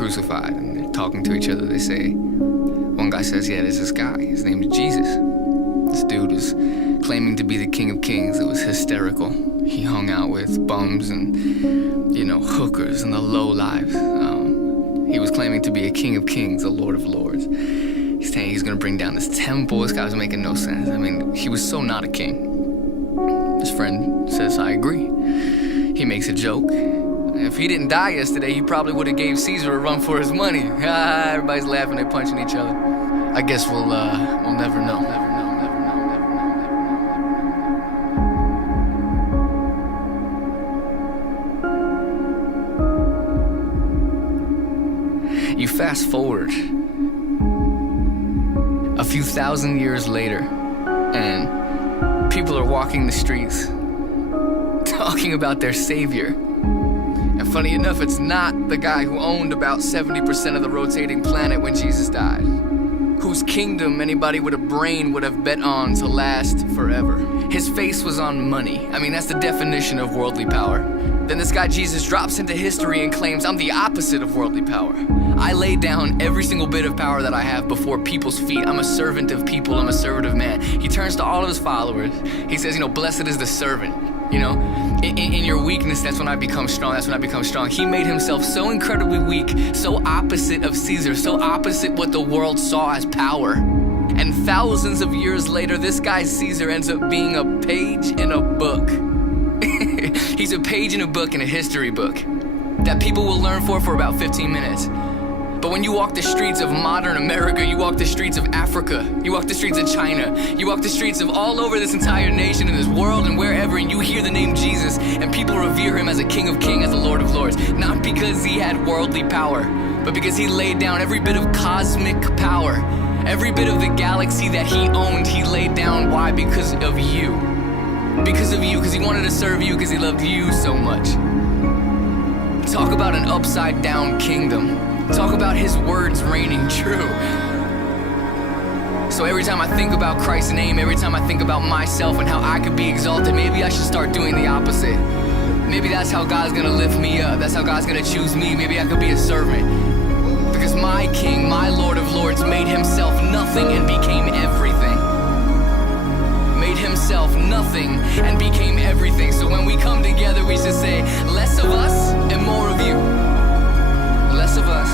crucified, and they're talking to each other. They say, one guy says, yeah, there's this guy, his name is Jesus. This dude was claiming to be the King of Kings. It was hysterical. He hung out with bums and, hookers and the low lives. He was claiming to be a King of Kings, a Lord of Lords. He's saying he's gonna bring down this temple. This guy was making no sense. I mean, he was so not a king. His friend says, I agree. He makes a joke. If he didn't die yesterday, he probably would have gave Caesar a run for his money. Everybody's laughing, they're punching each other. I guess we'll never know. You fast forward a few thousand years later, and people are walking the streets talking about their savior. And funny enough, it's not the guy who owned about 70% of the rotating planet when Jesus died, whose kingdom anybody with a brain would have bet on to last forever. His face was on money. I mean, that's the definition of worldly power. Then this guy Jesus drops into history and claims, I'm the opposite of worldly power. I lay down every single bit of power that I have before people's feet. I'm a servant of people. I'm a servant of man. He turns to all of his followers. He says, blessed is the servant. In your weakness, that's when I become strong. That's when I become strong. He made himself so incredibly weak, so opposite of Caesar, so opposite what the world saw as power. And thousands of years later, this guy Caesar ends up being a page in a book. He's a page in a book, in a history book, that people will learn for about 15 minutes. But when you walk the streets of modern America, you walk the streets of Africa, you walk the streets of China, you walk the streets of all over this entire nation and this world and wherever, and you hear the name Jesus, and people revere him as a King of Kings, as a Lord of Lords, not because he had worldly power, but because he laid down every bit of cosmic power, every bit of the galaxy that he owned, he laid down. Why? Because of you. Because of you, because he wanted to serve you, because he loved you so much. Talk about an upside down kingdom. Talk about his words reigning true. So every time I think about Christ's name, every time I think about myself and how I could be exalted, maybe I should start doing the opposite. Maybe that's how God's gonna lift me up. That's how God's gonna choose me. Maybe I could be a servant. Because my King, my Lord of Lords, made himself nothing and became everything. Made himself nothing and became everything. So when we come together, we should say, less of us and more of you. Less of us